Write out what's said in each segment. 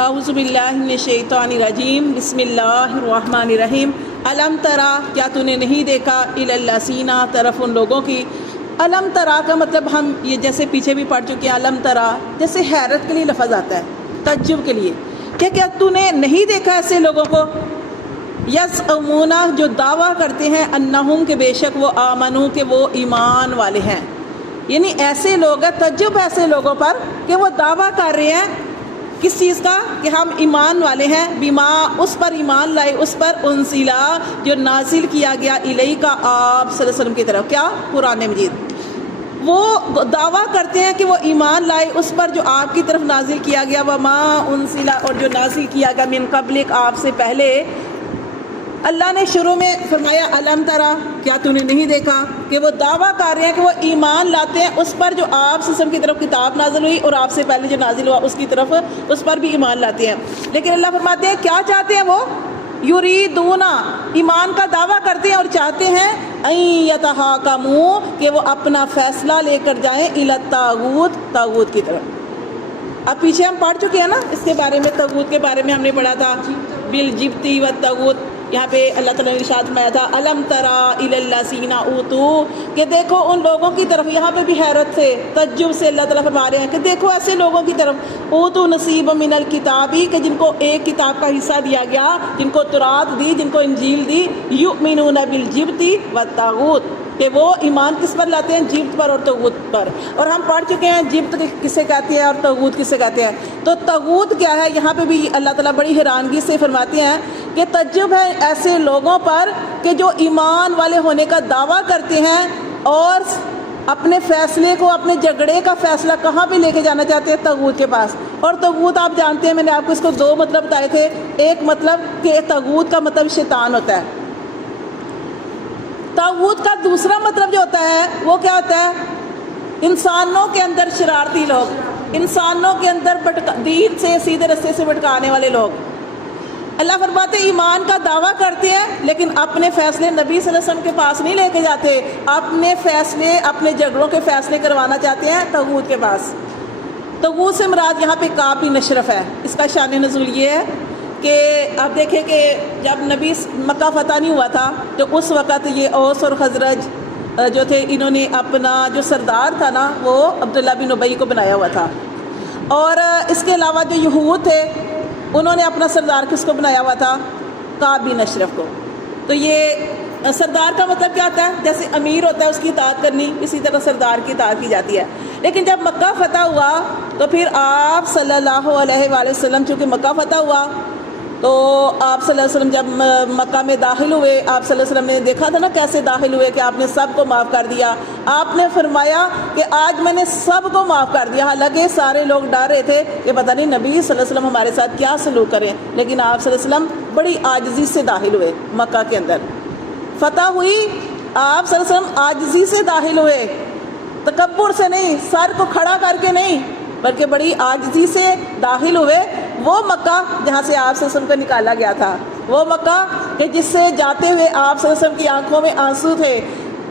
اعوذ باللہ من الشیطان الرجیم بسم اللہ الرحمن الرحیم علم ترا، کیا تو نے نہیں دیکھا، الی الذین، طرف ان لوگوں کی۔ علم ترا کا مطلب ہم یہ جیسے پیچھے بھی پڑھ چکے ہیں، علم ترا جیسے حیرت کے لیے لفظ آتا ہے، تعجب کے لیے، کیا تو نے نہیں دیکھا ایسے لوگوں کو، یزعمون جو دعویٰ کرتے ہیں، انہم کہ بے شک وہ آمنو کہ وہ ایمان والے ہیں، یعنی ایسے لوگ ہیں، تعجب ایسے لوگوں پر کہ وہ دعویٰ کر رہے ہیں کس چیز کا، کہ ہم ایمان والے ہیں، بما اس پر ایمان لائے، اس پر انزلا جو نازل کیا گیا، الیکا آپ صلی اللہ علیہ وسلم کی طرف، کیا قرآن مجید۔ وہ دعویٰ کرتے ہیں کہ وہ ایمان لائے اس پر جو آپ کی طرف نازل کیا گیا، وما انزلا اور جو نازل کیا گیا من قبلک آپ سے پہلے۔ اللہ نے شروع میں فرمایا علم ترا، کیا تو نے نہیں دیکھا، کہ وہ دعویٰ کر رہے ہیں کہ وہ ایمان لاتے ہیں اس پر جو آپ صلی اللہ علیہ وسلم کی طرف کتاب نازل ہوئی اور آپ سے پہلے جو نازل ہوا اس کی طرف، اس پر بھی ایمان لاتے ہیں، لیکن اللہ فرماتے ہیں کیا چاہتے ہیں وہ، یریدون ایمان کا دعویٰ کرتے ہیں اور چاہتے ہیں ان یتحاکموا کہ وہ اپنا فیصلہ لے کر جائیں الی الطاغوت، طاغوت کی طرف۔ اب پیچھے ہم پڑھ چکے ہیں نا اس کے بارے میں، طاغوت کے بارے میں ہم نے پڑھا تھا، بالجبتی والطاغوت۔ یہاں پہ اللہ تعالیٰ نے ارشاد فرمایا تھا الم ترا الی الذین اوتوا، کہ دیکھو ان لوگوں کی طرف، یہاں پہ بھی حیرت سے تعجب سے اللہ تعالیٰ فرما رہے ہیں کہ دیکھو ایسے لوگوں کی طرف، اوتوا نصیب من الکتابی کہ جن کو ایک کتاب کا حصہ دیا گیا، جن کو تورات دی، جن کو انجیل دی، یؤمنون بالجبتی والطاغوت کہ وہ ایمان کس پر لاتے ہیں، جبت پر اور طاغوت پر۔ اور ہم پڑھ چکے ہیں جبت کسے کہتے ہیں اور طاغوت کسے کہتے ہیں۔ تو طاغوت کیا ہے، یہاں پہ بھی اللہ تعالیٰ بڑی حیرانگی سے فرماتے ہیں کہ تعجب ہے ایسے لوگوں پر کہ جو ایمان والے ہونے کا دعویٰ کرتے ہیں اور اپنے فیصلے کو، اپنے جھگڑے کا فیصلہ کہاں پہ لے کے جانا چاہتے ہیں، طاغوت کے پاس۔ اور طاغوت آپ جانتے ہیں، میں نے آپ کو اس کو دو مطلب بتائے تھے، ایک مطلب کہ طاغوت کا مطلب شیطان ہوتا ہے، طاغوت کا دوسرا مطلب جو ہوتا ہے وہ کیا ہوتا ہے، انسانوں کے اندر شرارتی لوگ، انسانوں کے اندر دین سے، سیدھے رستے سے بھٹکانے والے لوگ۔ اللہ فرماتے ایمان کا دعویٰ کرتے ہیں لیکن اپنے فیصلے نبی صلی اللہ علیہ وسلم کے پاس نہیں لے کے جاتے، اپنے فیصلے، اپنے جھگڑوں کے فیصلے کروانا چاہتے ہیں طاغوت کے پاس۔ طاغوت سے مراد یہاں پہ کعب بن اشرف ہے، اس کا شان نزول یہ ہے کہ آپ دیکھیں کہ جب نبی مکہ فتح نہیں ہوا تھا تو اس وقت یہ اوس اور خزرج جو تھے، انہوں نے اپنا جو سردار تھا نا وہ عبداللہ بن ابی کو بنایا ہوا تھا، اور اس کے علاوہ جو یہود تھے انہوں نے اپنا سردار کس کو بنایا ہوا تھا، کعب بن اشرف کو۔ تو یہ سردار کا مطلب کیا ہوتا ہے، جیسے امیر ہوتا ہے اس کی اطاعت کرنی، اسی طرح سردار کی اطاعت کی جاتی ہے۔ لیکن جب مکہ فتح ہوا تو پھر آپ صلی اللہ علیہ وآلہ وسلم، چونکہ مکہ فتح ہوا تو آپ صلی اللہ علیہ وسلم جب مکہ میں داخل ہوئے، آپ صلی اللہ علیہ وسلم نے دیکھا تھا نا کیسے داخل ہوئے کہ آپ نے سب کو معاف کر دیا۔ آپ نے فرمایا کہ آج میں نے سب کو معاف کر دیا، حالانکہ سارے لوگ ڈر رہے تھے کہ پتہ نہیں نبی صلی اللہ علیہ وسلم ہمارے ساتھ کیا سلوک کریں، لیکن آپ صلی اللہ علیہ وسلم بڑی عاجزی سے داخل ہوئے مکہ کے اندر۔ فتح ہوئی، آپ صلی اللہ علیہ وسلم عاجزی سے داخل ہوئے، تکبر سے نہیں، سر کو کھڑا کر کے نہیں، بلکہ بڑی عاجزی سے داخل ہوئے۔ وہ مکہ جہاں سے آپ صلی اللہ علیہ وسلم کو نکالا گیا تھا، وہ مکہ کہ جس سے جاتے ہوئے آپ صلی اللہ علیہ وسلم کی آنکھوں میں آنسو تھے،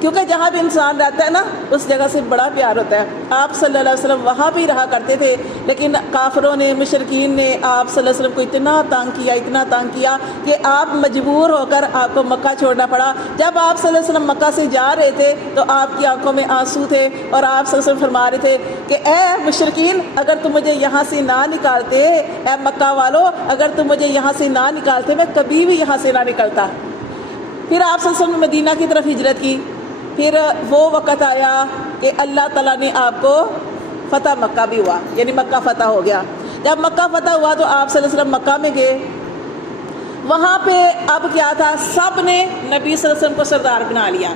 کیونکہ جہاں بھی انسان رہتا ہے نا اس جگہ سے بڑا پیار ہوتا ہے۔ آپ صلی اللہ علیہ وسلم وہاں بھی رہا کرتے تھے، لیکن کافروں نے، مشرکین نے آپ صلی اللہ علیہ وسلم کو اتنا تنگ کیا، اتنا تنگ کیا کہ آپ مجبور ہو کر آپ کو مکہ چھوڑنا پڑا۔ جب آپ صلی اللہ علیہ وسلم مکہ سے جا رہے تھے تو آپ کی آنکھوں میں آنسو تھے، اور آپ صلی اللہ علیہ وسلم فرما رہے تھے کہ اے مشرکین اگر تم مجھے یہاں سے نہ نکالتے، اے مکہ والو اگر تم مجھے یہاں سے نہ نکالتے میں کبھی بھی یہاں سے نہ نکلتا۔ پھر آپ صلی اللہ علیہ وسلم نے مدینہ کی طرف ہجرت کی، پھر وہ وقت آیا کہ اللہ تعالیٰ نے آپ کو فتح مکہ بھی ہوا، یعنی مکہ فتح ہو گیا۔ جب مکہ فتح ہوا تو آپ صلی اللہ علیہ وسلم مکہ میں گئے، وہاں پہ اب کیا تھا، سب نے نبی صلی اللہ علیہ وسلم کو سردار بنا لیا۔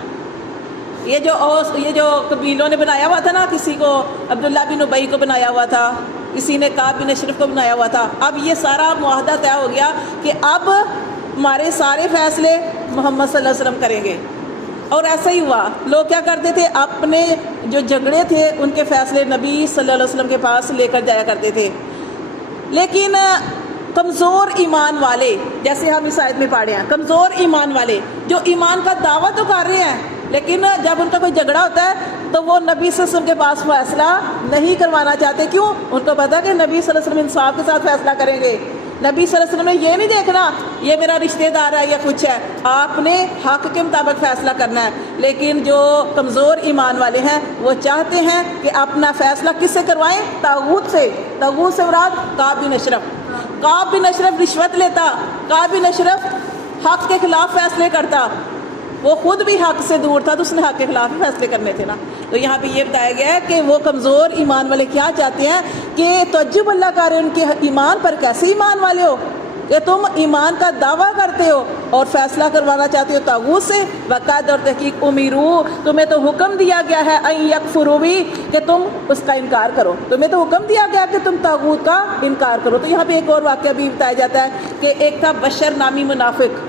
یہ جو قبیلوں نے بنایا ہوا تھا نا، کسی کو عبداللہ بن ابی کو بنایا ہوا تھا، کسی نے کعب بن اشرف کو بنایا ہوا تھا، اب یہ سارا معاہدہ طے ہو گیا کہ اب ہمارے سارے فیصلے محمد صلی اللہ علیہ وسلم کریں گے۔ اور ایسا ہی ہوا، لوگ کیا کرتے تھے، اپنے جو جھگڑے تھے ان کے فیصلے نبی صلی اللہ علیہ وسلم کے پاس لے کر جایا کرتے تھے۔ لیکن کمزور ایمان والے، جیسے ہم اس آیت میں پڑھے ہیں، کمزور ایمان والے جو ایمان کا دعویٰ تو کر رہے ہیں لیکن جب ان کا کوئی جھگڑا ہوتا ہے تو وہ نبی صلی اللہ علیہ وسلم کے پاس فیصلہ نہیں کروانا چاہتے. کیوں؟ ان کو پتا کہ نبی صلی اللہ علیہ وسلم انصاف کے ساتھ فیصلہ کریں گے. نبی صلی اللہ علیہ وسلم نے یہ نہیں دیکھنا یہ میرا رشتہ دار ہے یا کچھ ہے، آپ نے حق کے مطابق فیصلہ کرنا ہے. لیکن جو کمزور ایمان والے ہیں وہ چاہتے ہیں کہ اپنا فیصلہ کس سے کروائیں؟ طاغوت سے. طاغوت سے مراد کعب بن اشرف. کعب بن اشرف رشوت لیتا، کعب بن اشرف حق کے خلاف فیصلے کرتا، وہ خود بھی حق سے دور تھا تو اس نے حق کے خلاف ہی فیصلے کرنے تھے نا. تو یہاں پہ یہ بتایا گیا ہے کہ وہ کمزور ایمان والے کیا چاہتے ہیں کہ تعجب اللہ کرے ان کے ایمان پر. کیسے ایمان والے ہو کہ تم ایمان کا دعویٰ کرتے ہو اور فیصلہ کروانا چاہتے ہو طاغوت سے. وقت اور تحقیق امیرو، تمہیں تو حکم دیا گیا ہے ان یکفروا بھی، کہ تم اس کا انکار کرو. تمہیں تو حکم دیا گیا کہ تم طاغوت کا انکار کرو. تو یہاں پہ ایک اور واقعہ بھی بتایا جاتا ہے کہ ایک تھا بشر نامی منافق.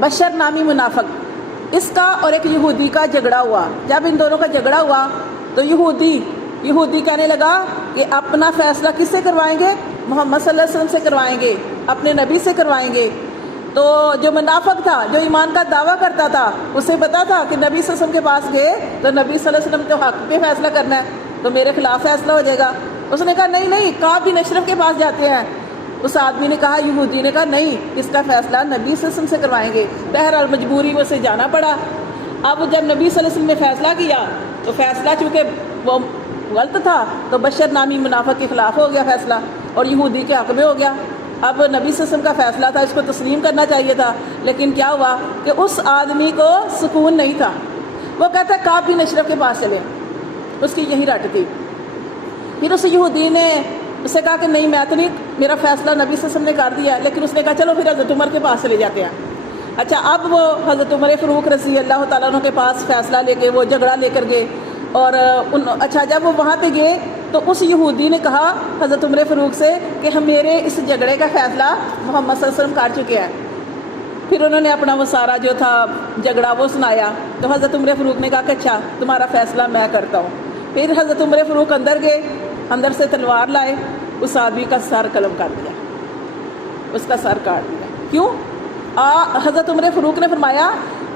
بشر نامی منافق، اس کا اور ایک یہودی کا جھگڑا ہوا. جب ان دونوں کا جھگڑا ہوا تو یہودی کہنے لگا کہ اپنا فیصلہ کس سے کروائیں گے؟ محمد صلی اللہ علیہ وسلم سے کروائیں گے، اپنے نبی سے کروائیں گے. تو جو منافق تھا، جو ایمان کا دعویٰ کرتا تھا، اسے پتا تھا کہ نبی صلی اللہ علیہ وسلم کے پاس گئے تو نبی صلی اللہ علیہ وسلم کے حق پہ فیصلہ کرنا ہے تو میرے خلاف فیصلہ ہو جائے گا. اس نے کہا نہیں کعب بن اشرف کے پاس جاتے ہیں. اس آدمی نے کہا، یہودی نے کہا نہیں، اس کا فیصلہ نبی صلی اللہ علیہ وسلم سے کروائیں گے. بہرحال مجبوری میں اسے جانا پڑا. اب جب نبی صلی اللہ علیہ وسلم نے فیصلہ کیا تو فیصلہ چونکہ وہ غلط تھا تو بشر نامی منافق کے خلاف ہو گیا فیصلہ اور یہودی کے حق میں ہو گیا. اب نبی صلی اللہ علیہ وسلم کا فیصلہ تھا، اس کو تسلیم کرنا چاہیے تھا. لیکن کیا ہوا کہ اس آدمی کو سکون نہیں تھا. وہ کہتا ہے کعب بن اشرف کے پاس چلیں، اس کی یہی رٹ تھی. پھر اس یہودی نے اس سے کہا کہ نہیں، میں تو نہیں، میرا فیصلہ نبی صلی اللہ علیہ وسلم نے کر دیا. لیکن اس نے کہا چلو پھر حضرت عمر کے پاس چلے جاتے ہیں. اچھا، اب وہ حضرت عمر فاروق رضی اللہ تعالیٰ عنہ کے پاس فیصلہ لے کے وہ جھگڑا لے کر گئے. اور اچھا جب وہ وہاں پہ گئے تو اس یہودی نے کہا حضرت عمر فاروق سے کہ ہم میرے اس جھگڑے کا فیصلہ محمد صلی اللہ علیہ وسلم کر چکے ہیں. پھر انہوں نے اپنا وہ سارا جو تھا جھگڑا وہ سنایا تو حضرت عمر فاروق نے کہا کہ اچھا تمہارا فیصلہ میں کرتا ہوں. پھر حضرت عمر فاروق اندر گئے، اندر سے تلوار لائے، اس آدمی کا سر قلم کر دیا، اس کا سر کاٹ دیا. کیوں؟ حضرت عمر فاروق نے فرمایا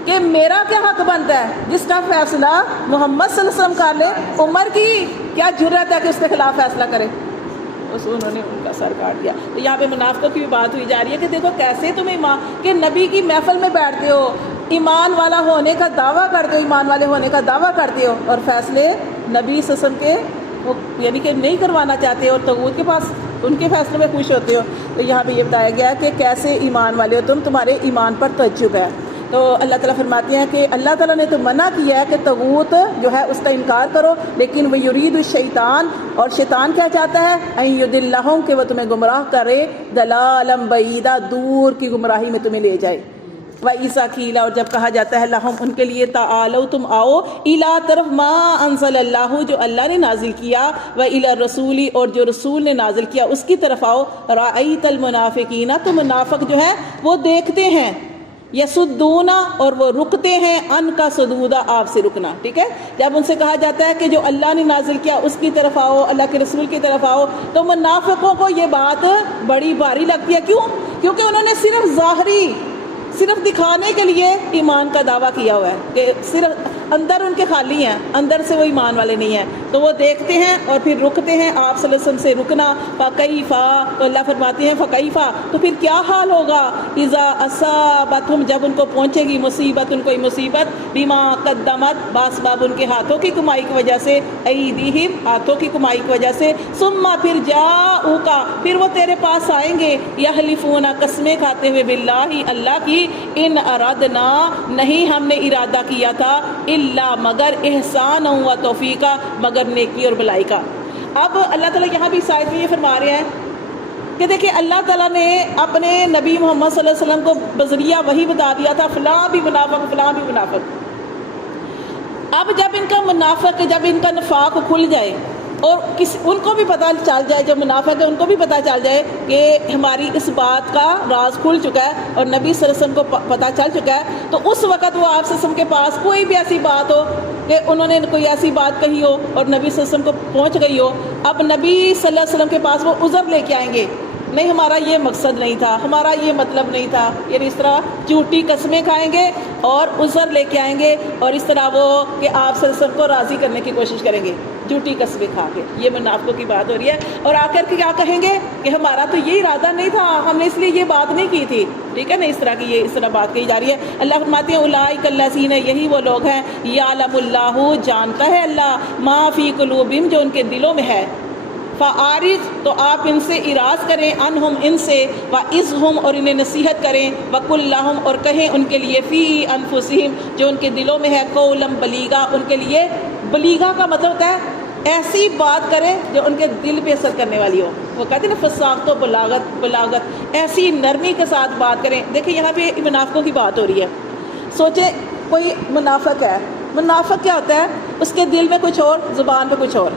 کہ میرا کیا حق بنتا ہے جس کا فیصلہ محمد صلی اللہ علیہ وسلم کر لے؟ عمر کی کیا جرأت ہے کہ اس کے خلاف فیصلہ کرے؟ انہوں نے ان کا سر کاٹ دیا. تو یہاں پہ منافقوں کی بھی بات ہوئی جا رہی ہے کہ دیکھو کیسے تم ایمان کہ نبی کی محفل میں بیٹھتے ہو، ایمان والا ہونے کا دعویٰ کرتے ہو، ایمان والے ہونے کا دعویٰ کرتے ہو اور فیصلے نبی صلی اللہ علیہ وسلم کے یعنی کہ نہیں کروانا چاہتے اور طاغوت کے پاس ان کے فیصلے میں خوش ہوتے ہو. تو یہاں پہ یہ بتایا گیا ہے کہ کیسے ایمان والے ہو تم، تمہارے ایمان پر تعجب ہے. تو اللہ تعالیٰ فرماتے ہیں کہ اللہ تعالیٰ نے تو منع کیا ہے کہ طاغوت جو ہے اس کا انکار کرو، لیکن وہ یرید الشیطان، اور شیطان کیا چاہتا ہے؟ ان یضلہم، کہ وہ تمہیں گمراہ کرے، ضلالا بعیدا، دور کی گمراہی میں تمہیں لے جائے. وَإِذَا قِيلَ، اور جب کہا جاتا ہے لہم ان کے لیے، تعالوا تم آؤ، اِلیٰ طرف ما انزل اللہ، جو اللہ نے نازل کیا، وَإِلیٰ الرَّسُولِ، اور جو رسول نے نازل کیا اس کی طرف آؤ. رَأَیْتَ الْمُنَافِقِینَ، تو منافق جو ہے وہ دیکھتے ہیں، یسدون، اور وہ رکتے ہیں، ان کا سدودا، آپ سے رکنا. ٹھیک ہے، جب ان سے کہا جاتا ہے کہ جو اللہ نے نازل کیا اس کی طرف آؤ، اللہ کے رسول کی طرف آؤ، تو منافقوں کو یہ بات بڑی بھاری لگتی ہے. کیوں؟ کیونکہ انہوں نے صرف ظاہری، صرف دکھانے کے لیے ایمان کا دعویٰ کیا ہوا ہے کہ صرف اندر ان کے خالی ہیں، اندر سے وہ ایمان والے نہیں ہیں. تو وہ دیکھتے ہیں اور پھر رکتے ہیں، آپ صلی اللہ علیہ وسلم سے رکنا. فَكَيْفَ، تو اللہ فرماتے ہیں فَكَيْفَ، تو پھر کیا حال ہوگا، اِذَا أَصَابَتْهُمْ، جب ان کو پہنچے گی مصیبت، ان کوئی مصیبت، بِمَا قَدَّمَتْ، باسباب ان کے ہاتھوں کی کمائی کی وجہ سے، أَيْدِيهِمْ، ہاتھوں کی کمائی کی وجہ سے، ثُمَّ، پھر جَاءُوكَ، پھر وہ تیرے پاس آئیں گے، يَحْلِفُونَ، قسمیں کھاتے ہوئے، بِاللَّهِ، اللہ کی، ان ارادنا، نہیں ہم نے ارادہ کیا تھا، الا، مگر، احسان و توفیقہ، مگر نیکی اور بلائی کا. اب اللہ تعالیٰ یہاں بھی اس آیت میں یہ فرما رہے ہیں کہ دیکھیں اللہ تعالیٰ نے اپنے نبی محمد صلی اللہ علیہ وسلم کو بذریعہ وحی بتا دیا تھا فلاں بھی منافق، فلاں بھی منافق. اب جب ان کا منافق، جب ان کا نفاق کھل جائے اور ان کو بھی پتہ چل جائے، جو منافق ہے ان کو بھی پتہ چل جائے کہ ہماری اس بات کا راز کھل چکا ہے اور نبی صلی اللہ علیہ وسلم کو پتہ چل چکا ہے، تو اس وقت وہ آپ صلی اللہ علیہ وسلم کے پاس کوئی بھی ایسی بات ہو کہ انہوں نے کوئی ایسی بات کہی ہو اور نبی صلی اللہ علیہ وسلم کو پہنچ گئی ہو، اب نبی صلی اللہ علیہ وسلم کے پاس وہ عذر لے کے آئیں گے نہیں ہمارا یہ مقصد نہیں تھا، ہمارا یہ مطلب نہیں تھا، یعنی اس طرح جھوٹی قسمیں کھائیں گے اور عذر لے کے آئیں گے، اور اس طرح وہ کہ آپ صلی اللہ علیہ وسلم کو راضی کرنے کی کوشش کریں گے جھوٹی قسمیں کھا کے. یہ منافقوں کی بات ہو رہی ہے. اور آ کر کے کیا کہیں گے کہ ہمارا تو یہ ارادہ نہیں تھا، ہم نے اس لیے یہ بات نہیں کی تھی. ٹھیک ہے نا، اس طرح کی یہ اس طرح بات کہی جا رہی ہے. اللہ فرماتے ہیں اولئک الذین، یہی وہ لوگ ہیں، یعلم اللہ، جانتا ہے اللہ، ما فی قلوبہم، جو ان کے دلوں میں ہے. فَأَعْرِضْ، تو آپ ان سے اراض کریں، عنہم، ان سے، وَعِظْهُمْ، اور انہیں نصیحت کریں، وَقُلْ لَهُمْ، اور کہیں ان کے لیے، فِي أَنفُسِهِمْ، جو ان کے دلوں میں ہے، قَوْلًا بَلِيغًا، ان کے لیے بلیغا کا مطلب ہوتا ہے ایسی بات کریں جو ان کے دل پہ اثر کرنے والی ہو. وہ کہتے ہیں نا فصاحت و بلاغت، ایسی نرمی کے ساتھ بات کریں. دیکھیں یہاں پہ منافقوں کی بات ہو رہی ہے. سوچیں کوئی منافق ہے، منافق کیا ہوتا ہے؟ اس کے دل میں کچھ اور، زبان پہ کچھ اور.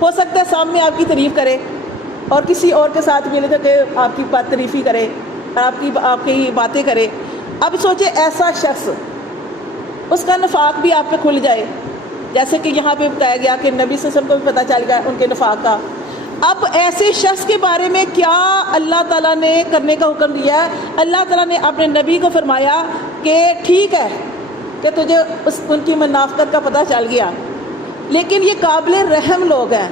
ہو سکتا ہے سامنے آپ کی تعریف کرے اور کسی اور کے ساتھ ملے تو کہ آپ کی بات تعریفی کرے، آپ کی باتیں کرے. اب سوچیں ایسا شخص، اس کا نفاق بھی آپ پہ کھل جائے، جیسے کہ یہاں پہ بتایا گیا کہ نبی صلی اللہ علیہ وسلم کو بھی پتہ چل گیا ان کے نفاق کا. اب ایسے شخص کے بارے میں کیا اللہ تعالیٰ نے کرنے کا حکم دیا ہے؟ اللہ تعالیٰ نے اپنے نبی کو فرمایا کہ ٹھیک ہے کہ تجھے ان کی منافقت کا پتہ چل گیا، لیکن یہ قابل رحم لوگ ہیں،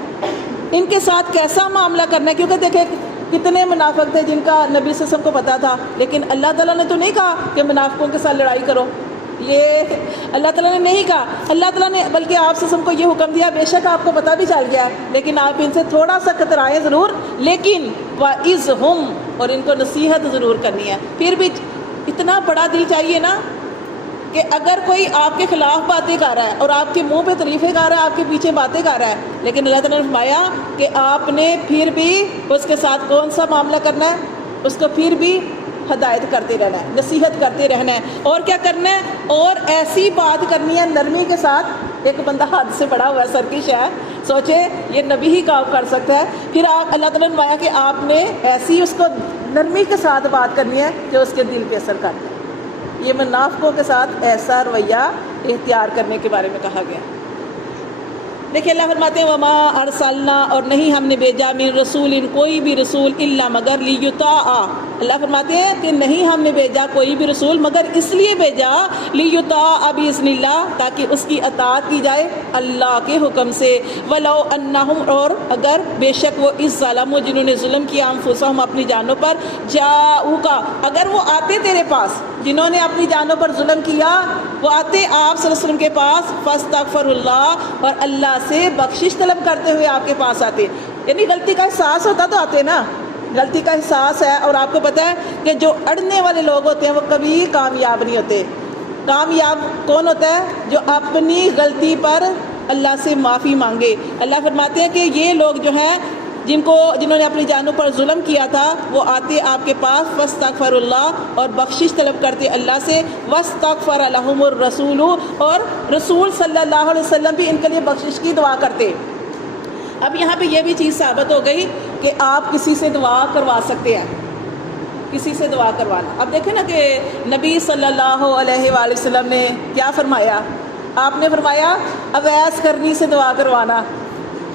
ان کے ساتھ کیسا معاملہ کرنا ہے؟ کیونکہ دیکھیں کتنے منافق تھے جن کا نبی صلی اللہ علیہ وسلم کو پتہ تھا، لیکن اللہ تعالیٰ نے تو نہیں کہا کہ منافقوں کے ساتھ لڑائی کرو. یہ اللہ تعالیٰ نے نہیں کہا. اللہ تعالیٰ نے بلکہ آپ صلی اللہ علیہ وسلم کو یہ حکم دیا، بے شک آپ کو پتہ بھی چل گیا ہے، لیکن آپ ان سے تھوڑا سا کترائیں ضرور، لیکن وَعِظْهُمْ، اور ان کو نصیحت ضرور کرنی ہے. پھر بھی اتنا بڑا دل چاہیے نا کہ اگر کوئی آپ کے خلاف باتیں کر رہا ہے اور آپ کے منہ پہ تعریفیں کر رہا ہے، آپ کے پیچھے باتیں کر رہا ہے، لیکن اللہ تعالیٰ نے فرمایا کہ آپ نے پھر بھی اس کے ساتھ کون سا معاملہ کرنا ہے؟ اس کو پھر بھی ہدایت کرتے رہنا ہے، نصیحت کرتے رہنا ہے. اور کیا کرنا ہے؟ اور ایسی بات کرنی ہے نرمی کے ساتھ. ایک بندہ حد سے بڑا ہوا ہے، سرکش ہے، سوچے یہ نبی ہی کام کر سکتا ہے. پھر آپ اللہ تعالیٰ نے فرمایا کہ آپ نے ایسی اس کو نرمی کے ساتھ بات کرنی ہے جو اس کے دل پہ اثر کرتا ہے. یہ منافقوں کے ساتھ ایسا رویہ اختیار کرنے کے بارے میں کہا گیا. دیکھیں اللہ فرماتے ہیں وما ارسلنا، اور نہیں ہم نے بھیجا، من رسول، کوئی بھی رسول، الا مگر لیطاع، اللہ فرماتے ہیں کہ نہیں ہم نے بھیجا کوئی بھی رسول مگر اس لیے بھیجا، لیطاع باذن اللہ، تاکہ اس کی اطاعت کی جائے اللہ کے حکم سے. ولو انہم، اور اگر بے شک وہ اس ظالموں جنہوں نے ظلم کیا انفسہم اپنی جانوں پر، جاؤکا، اگر وہ آتے تیرے پاس، جنہوں نے اپنی جانوں پر ظلم کیا وہ آتے آپ صلی اللہ علیہ وسلم کے پاس، فاستغفر اللہ، اور اللہ سے بخشش طلب کرتے ہوئے آپ کے پاس آتے. یعنی غلطی کا احساس ہوتا تو آتے نا، غلطی کا احساس ہے. اور آپ کو پتہ ہے کہ جو اڑنے والے لوگ ہوتے ہیں وہ کبھی کامیاب نہیں ہوتے. کامیاب کون ہوتا ہے؟ جو اپنی غلطی پر اللہ سے معافی مانگے. اللہ فرماتے ہیں کہ یہ لوگ جو ہیں جنہوں نے اپنی جانوں پر ظلم کیا تھا وہ آتے آپ کے پاس، فاستغفر اللہ، اور بخشش طلب کرتے اللہ سے، واستغفر لہم الرسول، اور رسول صلی اللہ علیہ وسلم بھی ان کے لیے بخشش کی دعا کرتے. اب یہاں پہ یہ بھی چیز ثابت ہو گئی کہ آپ کسی سے دعا کروا سکتے ہیں، کسی سے دعا کروانا. اب دیکھیں نا کہ نبی صلی اللہ علیہ وآلہ وسلم نے کیا فرمایا؟ آپ نے فرمایا اویس کرنی سے دعا کروانا،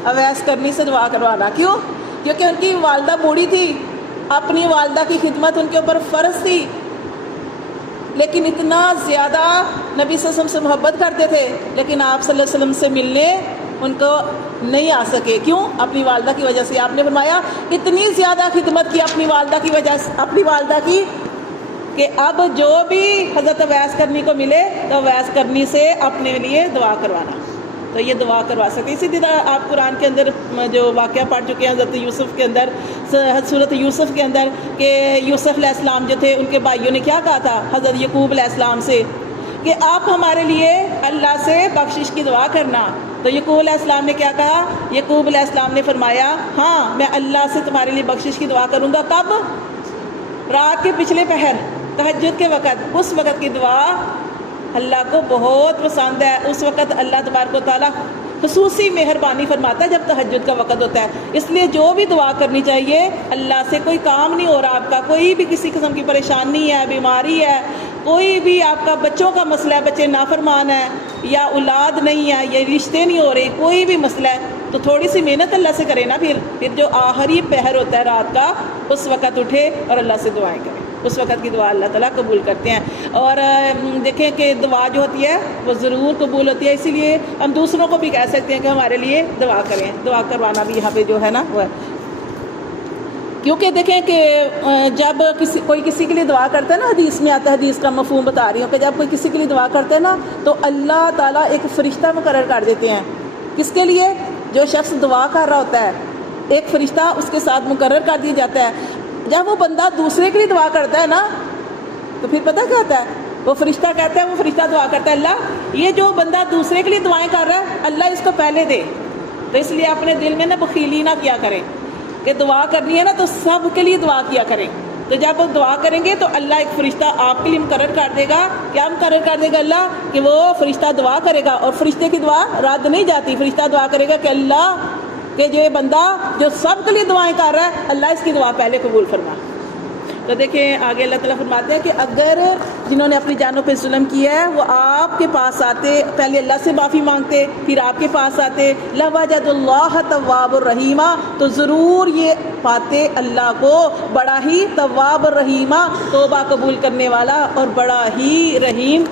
اویس کرنی سے دعا کروانا. کیوں؟ کیونکہ ان کی والدہ بوڑھی تھی، اپنی والدہ کی خدمت ان کے اوپر فرض تھی، لیکن اتنا زیادہ نبی صلی اللہ علیہ وسلم سے محبت کرتے تھے، لیکن آپ صلی اللہ علیہ وسلم سے ملنے ان کو نہیں آ سکے. کیوں؟ اپنی والدہ کی وجہ سے. آپ نے فرمایا اتنی زیادہ خدمت کی اپنی والدہ کی وجہ سے، اپنی والدہ کی، کہ اب جو بھی حضرت اویس کرنی کو ملے تو اویس کرنی سے اپنے لیے دعا کروانا. تو یہ دعا کروا سکتے. اسی طرح آپ قرآن کے اندر جو واقعہ پڑھ چکے ہیں حضرت یوسف کے اندر، سورۃ یوسف کے اندر، کہ یوسف علیہ السلام جو تھے ان کے بھائیوں نے کیا کہا تھا حضرت یعقوب علیہ السلام سے کہ آپ ہمارے لیے اللہ سے بخشش کی دعا کرنا. تو یعقوب علیہ السلام نے کیا کہا؟ یعقوب علیہ السلام نے فرمایا ہاں میں اللہ سے تمہارے لیے بخشش کی دعا کروں گا. کب؟ رات کے پچھلے پہر، تہجد کے وقت. اس وقت کی دعا اللہ کو بہت پسند ہے. اس وقت اللہ تبارک و تعالیٰ خصوصی مہربانی فرماتا ہے جب تہجد کا وقت ہوتا ہے. اس لیے جو بھی دعا کرنی چاہیے اللہ سے. کوئی کام نہیں ہو رہا آپ کا، کوئی بھی کسی قسم کی پریشانی ہے، بیماری ہے، کوئی بھی آپ کا بچوں کا مسئلہ ہے، بچے نافرمان ہیں، یا اولاد نہیں ہے، یا رشتے نہیں ہو رہے، کوئی بھی مسئلہ ہے، تو تھوڑی سی محنت اللہ سے کرے نا، پھر جو آخری پہر ہوتا ہے رات کا اس وقت اٹھے اور اللہ سے دعائیں کریں، اس وقت کی دعا اللہ تعالیٰ قبول کرتے ہیں۔ اور دیکھیں کہ دعا جو ہوتی ہے وہ ضرور قبول ہوتی ہے، اسی لیے ہم دوسروں کو بھی کہہ سکتے ہیں کہ ہمارے لیے دعا کریں، دعا کروانا بھی یہاں پہ جو ہے نا وہ ہے۔ کیونکہ دیکھیں کہ جب کوئی کسی کے لیے دعا کرتا ہے نا، حدیث میں آتا ہے، حدیث کا مفہوم بتا رہی ہوں کہ جب کوئی کسی کے لیے دعا کرتا ہے نا تو اللہ تعالیٰ ایک فرشتہ مقرر کر دیتے ہیں۔ کس کے لیے؟ جو شخص دعا کر رہا ہوتا ہے ایک فرشتہ اس کے ساتھ مقرر کر دیا جاتا ہے۔ جب وہ بندہ دوسرے کے لیے دعا کرتا ہے نا تو پھر پتہ کیا ہوتا ہے؟ وہ فرشتہ کہتا ہے، وہ فرشتہ دعا کرتا ہے، اللہ یہ جو بندہ دوسرے کے لیے دعائیں کر رہا ہے اللہ اس کو پہلے دے۔ تو اس لیے اپنے دل میں نا بخیلی نہ کیا کریں کہ دعا کرنی ہے نا تو سب کے لیے دعا کیا کریں۔ تو جب آپ دعا کریں گے تو اللہ ایک فرشتہ آپ کے لیے مقرر کر دے گا۔ کیا مقرر کر دے گا اللہ؟ کہ وہ فرشتہ دعا کرے گا، اور فرشتے کی دعا رد نہیں جاتی۔ فرشتہ دعا کرے گا کہ اللہ کہ جو یہ بندہ جو سب کے لیے دعائیں کر رہا ہے اللہ اس کی دعا پہلے قبول فرما۔ تو دیکھیں آگے اللہ تعالیٰ فرماتے ہیں کہ اگر جنہوں نے اپنی جانوں پہ ظلم کیا ہے وہ آپ کے پاس آتے، پہلے اللہ سے معافی مانگتے پھر آپ کے پاس آتے، لَوَجَدُوا اللَّهَ تَوَّابًا رَحِيمًا، تو ضرور یہ پاتے اللہ کو بڑا ہی تواب الرحیم، توبہ قبول کرنے والا اور بڑا ہی رحیم